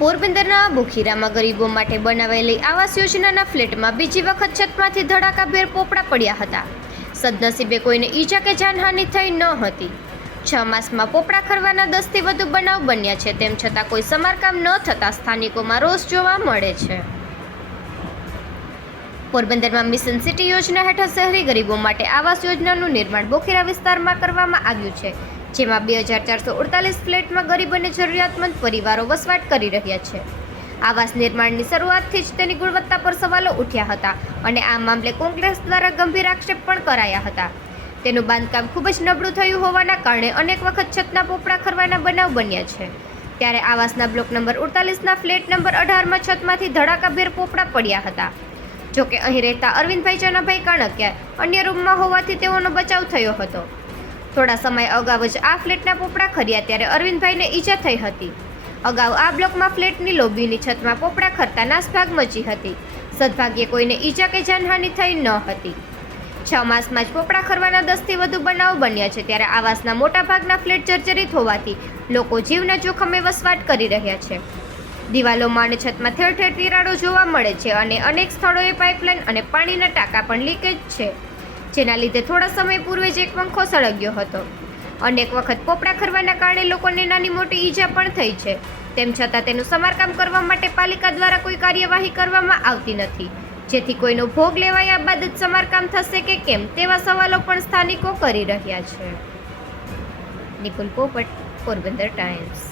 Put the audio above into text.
પોરબંદરના બુખીરામાં ગરીબો માટે બનાવેલી આવાસ યોજનાના ફ્લેટમાં બીજી વખત છતમાંથી ધડાકાભેર પોપડા પડ્યા હતા. સદનસીબે કોઈને ઈજા કે જાનહાનિ થઈ ન હતી. છ માસમાં પોપડા ખરવાના દસથી વધુ બનાવ બન્યા છે, તેમ છતાં કોઈ સમારકામ ન થતાં સ્થાનિકોમાં રોષ જોવા મળે છે. પોરબંદરમાં મિશન સિટી યોજના હેઠળ શહેરી ગરીબો માટે આવાસ યોજનાનું નિર્માણ બોખેરા વિસ્તારમાં કરવામાં આવ્યું છે, જેમાં બે હજાર ચારસો અડતાલીસ ફ્લેટમાં ગરીબ અને જરૂરિયાતમંદ પરિવારો વસવાટ કરી રહ્યા છે. આવાસ નિર્માણની શરૂઆતથી જ તેની ગુણવત્તા પર સવાલો ઉઠ્યા હતા અને આ મામલે કોંગ્રેસ દ્વારા ગંભીર આક્ષેપ પણ કરાયા હતા. તેનું બાંધકામ ખૂબ જ નબળું થયું હોવાના કારણે અનેક વખત છતના પોપડા ખરવાના બનાવ બન્યા છે. ત્યારે આવાસના બ્લોક નંબર ઉડતાલીસના ફ્લેટ નંબર અઢારમાં છતમાંથી ધડાકાભેર પોપડા પડ્યા હતા. જોકે અહીં રહેતા અરવિંદભાઈ ચનાભાઈ કણકિયા અન્ય રૂમમાં હોવાથી તેઓનો બચાવ થયો હતો. થોડા સમય અગાઉ જ આ ફ્લેટના પોપડા ખર્યા ત્યારે અરવિંદભાઈને ઈજા થઈ હતી. અગાઉ આ બ્લોકમાં ફ્લેટની લોબીની છતમાં પોપડા ખરતા નાસભાગ મચી હતી. સદભાગ્યે કોઈને ઈજા કે જાનહાનિ થઈ ન હતી. છ માસમાં જ પોપડા ખરવાના દસથી વધુ બનાવ બન્યા છે ત્યારે આવાસના મોટાભાગના ફ્લેટ જર્જરિત હોવાથી લોકો જીવના જોખમે વસવાટ કરી રહ્યા છે. દિવાલોમાં અને છતમાં ઠેર ઠેર તિરાડો જોવા મળે છે અને અનેક સ્થળોએ પાઇપલાઇન અને પાણીના ટાંકા પણ લીકેજ છે, જેના લીધે થોડા સમય પૂર્વે જ એક પંખો સળગ્યો હતો. અનેક વખત પોપડા ખરવાના કારણે લોકોને નાની મોટી ઈજા પણ થઈ છે. તેમ છતાં તેનું સમારકામ કરવા માટે પાલિકા દ્વારા કોઈ કાર્યવાહી કરવામાં આવતી નથી. જેથી કોઈનો ભોગ લેવાયા બાદ જ સમારકામ થશે કે કેમ તેવા સવાલો પણ સ્થાનિકો કરી રહ્યા છે. નિકુલ પોપટ, પોરબંદર ટાઈમ્સ.